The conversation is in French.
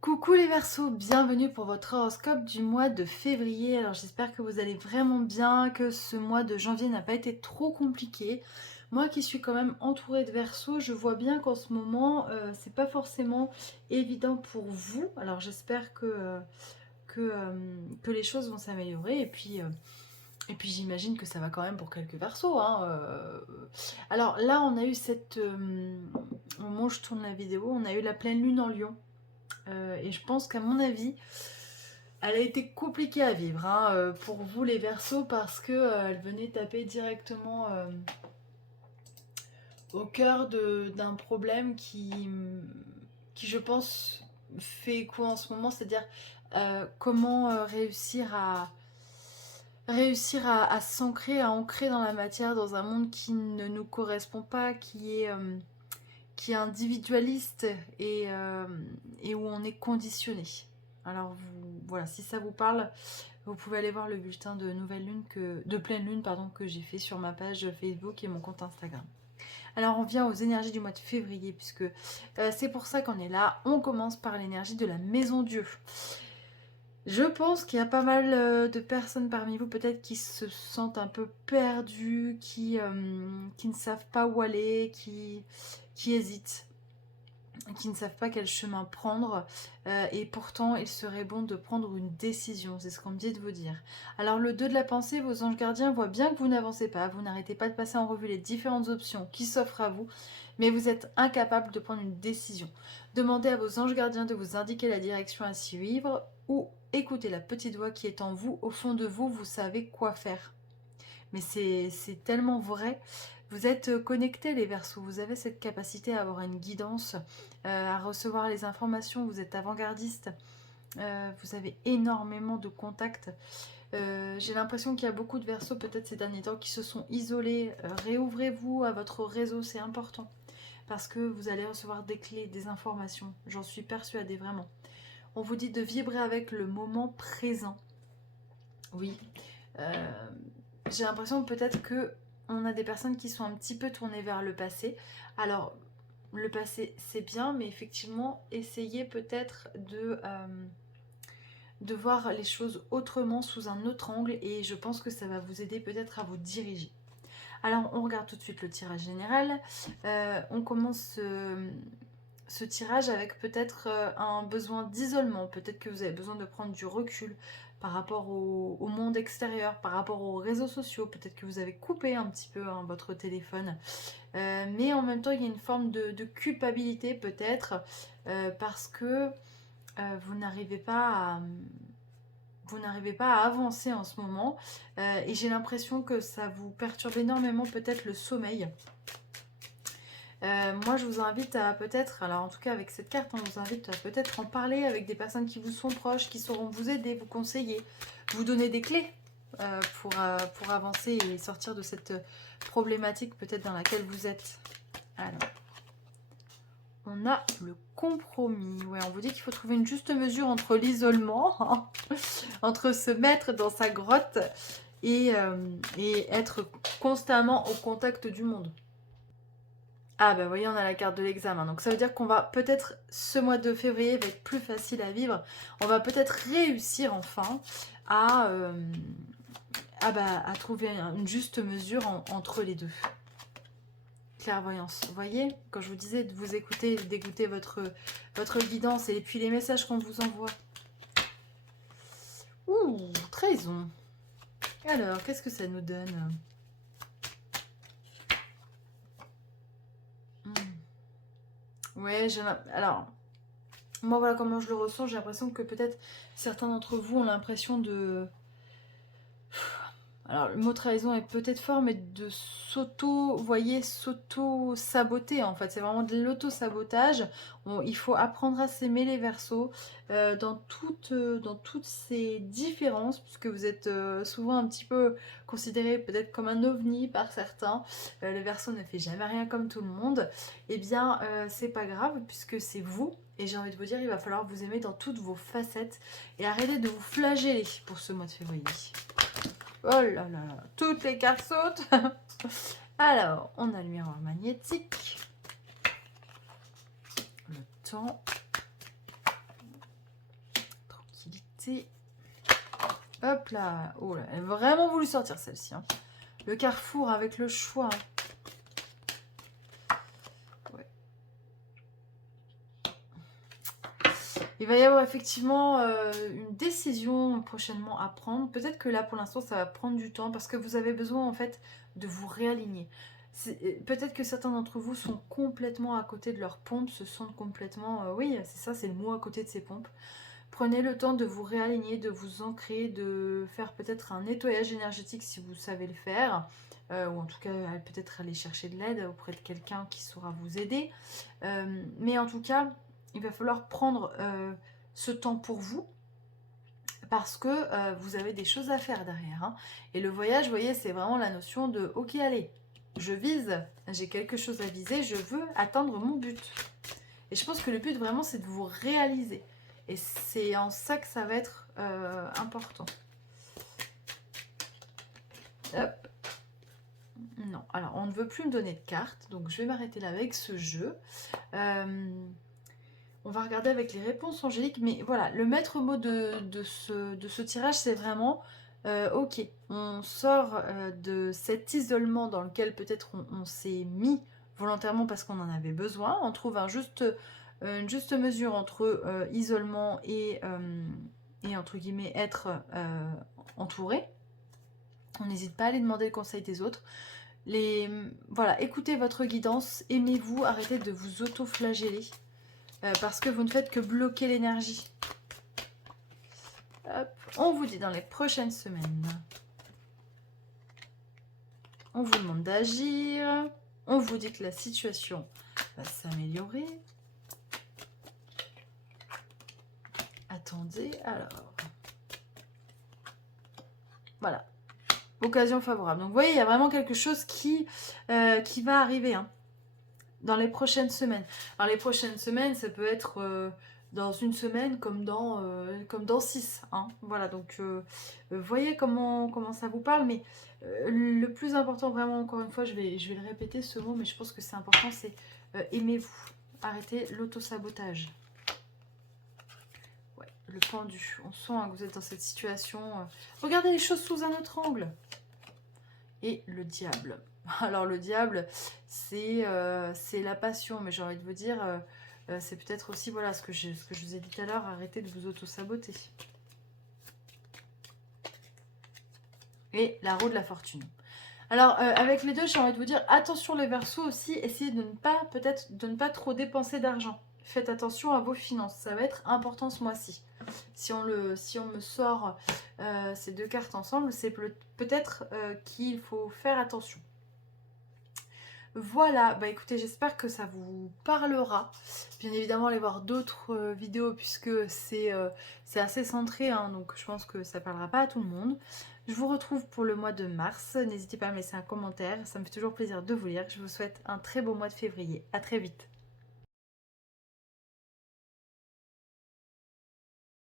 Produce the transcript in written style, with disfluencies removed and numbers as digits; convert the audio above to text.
Coucou les Verseaux, bienvenue pour votre horoscope du mois de février. Alors j'espère que vous allez vraiment bien, que ce mois de janvier n'a pas été trop compliqué. Moi qui suis quand même entourée de Verseaux, je vois bien qu'en ce moment c'est pas forcément évident pour vous. Alors j'espère que les choses vont s'améliorer et puis j'imagine que ça va quand même pour quelques Verseaux, hein. Alors là on a eu au moment où je tourne la vidéo, on a eu la pleine lune en Lion. Et je pense qu'à mon avis, elle a été compliquée à vivre, hein, pour vous les Verseaux parce que elle venait taper directement au cœur d'un problème qui, je pense, fait écho en ce moment, c'est-à-dire comment réussir à s'ancrer, à ancrer dans la matière, dans un monde qui ne nous correspond pas, qui est individualiste et où on est conditionné. Alors voilà, si ça vous parle, vous pouvez aller voir le bulletin de nouvelle lune de pleine lune pardon, que j'ai fait sur ma page Facebook et mon compte Instagram. Alors on vient aux énergies du mois de février puisque c'est pour ça qu'on est là. On commence par l'énergie de la maison Dieu. Je pense qu'il y a pas mal de personnes parmi vous peut-être qui se sentent un peu perdues, qui ne savent pas où aller, qui hésitent, qui ne savent pas quel chemin prendre, et pourtant il serait bon de prendre une décision, c'est ce qu'on me dit de vous dire. Alors le 2 de la pensée, vos anges gardiens voient bien que vous n'avancez pas, vous n'arrêtez pas de passer en revue les différentes options qui s'offrent à vous, mais vous êtes incapable de prendre une décision. Demandez à vos anges gardiens de vous indiquer la direction à suivre, ou écoutez la petite voix qui est en vous, au fond de vous, vous savez quoi faire. Mais c'est tellement vrai. Vous êtes connectés les Verseaux, vous avez cette capacité à avoir une guidance, à recevoir les informations, vous êtes avant-gardiste, vous avez énormément de contacts. J'ai l'impression qu'il y a beaucoup de Verseaux peut-être ces derniers temps qui se sont isolés. Réouvrez-vous à votre réseau, c'est important. Parce que vous allez recevoir des clés, des informations. J'en suis persuadée vraiment. On vous dit de vibrer avec le moment présent. Oui. Euh, j'ai l'impression peut-être que on a des personnes qui sont un petit peu tournées vers le passé. Alors, le passé, c'est bien, mais effectivement, essayez peut-être de voir les choses autrement, sous un autre angle, et je pense que ça va vous aider peut-être à vous diriger. Alors, on regarde tout de suite le tirage général. On commence ce tirage avec peut-être un besoin d'isolement. Peut-être que vous avez besoin de prendre du recul par rapport au monde extérieur, par rapport aux réseaux sociaux. Peut-être que vous avez coupé un petit peu hein, votre téléphone. Mais en même temps, il y a une forme de culpabilité peut-être parce que vous n'arrivez pas à... Vous n'arrivez pas à avancer en ce moment et j'ai l'impression que ça vous perturbe énormément peut-être le sommeil. Moi, je vous invite à peut-être, alors en tout cas avec cette carte, on vous invite à peut-être en parler avec des personnes qui vous sont proches, qui sauront vous aider, vous conseiller, vous donner des clés pour avancer et sortir de cette problématique peut-être dans laquelle vous êtes. Alors, on a le compromis. Ouais, on vous dit qu'il faut trouver une juste mesure entre l'isolement, entre se mettre dans sa grotte et être constamment au contact du monde. Ah bah vous voyez, on a la carte de l'examen. Donc ça veut dire qu'on va peut-être, ce mois de février va être plus facile à vivre. On va peut-être réussir enfin à trouver une juste mesure entre les deux. Clairvoyance. Vous voyez, quand je vous disais de vous écouter, d'écouter votre guidance et puis les messages qu'on vous envoie. Ouh, trahison. Alors, qu'est-ce que ça nous donne? Ouais, alors, moi voilà comment je le ressens. J'ai l'impression que peut-être certains d'entre vous ont l'impression de... Alors, le mot trahison est peut-être fort, mais de vous voyez, s'auto-saboter en fait. C'est vraiment de l'auto-sabotage. Il faut apprendre à s'aimer les Verseaux dans toutes ces différences, puisque vous êtes souvent un petit peu considéré peut-être comme un ovni par certains. Le Verseau ne fait jamais rien comme tout le monde. Eh bien, c'est pas grave, puisque c'est vous. Et j'ai envie de vous dire, il va falloir vous aimer dans toutes vos facettes et arrêter de vous flageller pour ce mois de février. Oh là là là, toutes les cartes sautent. Alors, on a le miroir magnétique. Le temps. c'est... Hop là. Oh là, elle a vraiment voulu sortir celle-ci. Hein. Le carrefour avec le choix. Ouais. Il va y avoir effectivement une décision prochainement à prendre. Peut-être que là, pour l'instant, ça va prendre du temps parce que vous avez besoin, en fait, de vous réaligner. Peut-être que certains d'entre vous sont complètement à côté de leur pompe, se sentent complètement... oui, c'est ça, c'est le mot à côté de ces pompes. Prenez le temps de vous réaligner, de vous ancrer, de faire peut-être un nettoyage énergétique si vous savez le faire. Ou en tout cas, peut-être aller chercher de l'aide auprès de quelqu'un qui saura vous aider. Mais en tout cas, il va falloir prendre ce temps pour vous. Parce que vous avez des choses à faire derrière. Hein. Et le voyage, vous voyez, c'est vraiment la notion de « Ok, allez, je vise, j'ai quelque chose à viser, je veux atteindre mon but. » Et je pense que le but, vraiment, c'est de vous réaliser. Et c'est en ça que ça va être important. Hop. Non, alors on ne veut plus me donner de cartes, donc je vais m'arrêter là avec ce jeu. On va regarder avec les réponses angéliques, mais voilà, le maître mot de ce tirage, c'est vraiment ok, on sort de cet isolement dans lequel peut-être on s'est mis volontairement parce qu'on en avait besoin. On trouve une juste mesure entre isolement et entre guillemets être entouré. On n'hésite pas à aller demander le conseil des autres. Voilà, écoutez votre guidance, aimez-vous, arrêtez de vous auto-flageller. Parce que vous ne faites que bloquer l'énergie. On vous dit dans les prochaines semaines. On vous demande d'agir. On vous dit que la situation va s'améliorer. Attendez, alors. Voilà. Occasion favorable. Donc vous voyez, il y a vraiment quelque chose qui va arriver. Hein. Dans les prochaines semaines. Alors les prochaines semaines, ça peut être dans une semaine comme dans 6. Hein. Voilà, donc voyez comment ça vous parle. Mais le plus important, vraiment, encore une fois, je vais le répéter ce mot, mais je pense que c'est important, c'est aimez-vous. Arrêtez l'auto-sabotage. Ouais, le pendu. On sent hein, que vous êtes dans cette situation. Regardez les choses sous un autre angle. Et le diable. Alors le diable, c'est la passion, mais j'ai envie de vous dire, c'est peut-être aussi, voilà, ce que je vous ai dit tout à l'heure, arrêtez de vous auto-saboter. Et la roue de la fortune. Alors, avec les deux, j'ai envie de vous dire, attention les Verseaux aussi, essayez de ne pas trop dépenser d'argent. Faites attention à vos finances, ça va être important ce mois-ci. Si on me sort ces deux cartes ensemble, c'est peut-être qu'il faut faire attention. Voilà, bah écoutez, j'espère que ça vous parlera. Bien évidemment, allez voir d'autres vidéos puisque c'est assez centré, hein, donc je pense que ça parlera pas à tout le monde. Je vous retrouve pour le mois de mars. N'hésitez pas à me laisser un commentaire, ça me fait toujours plaisir de vous lire. Je vous souhaite un très beau mois de février. À très vite.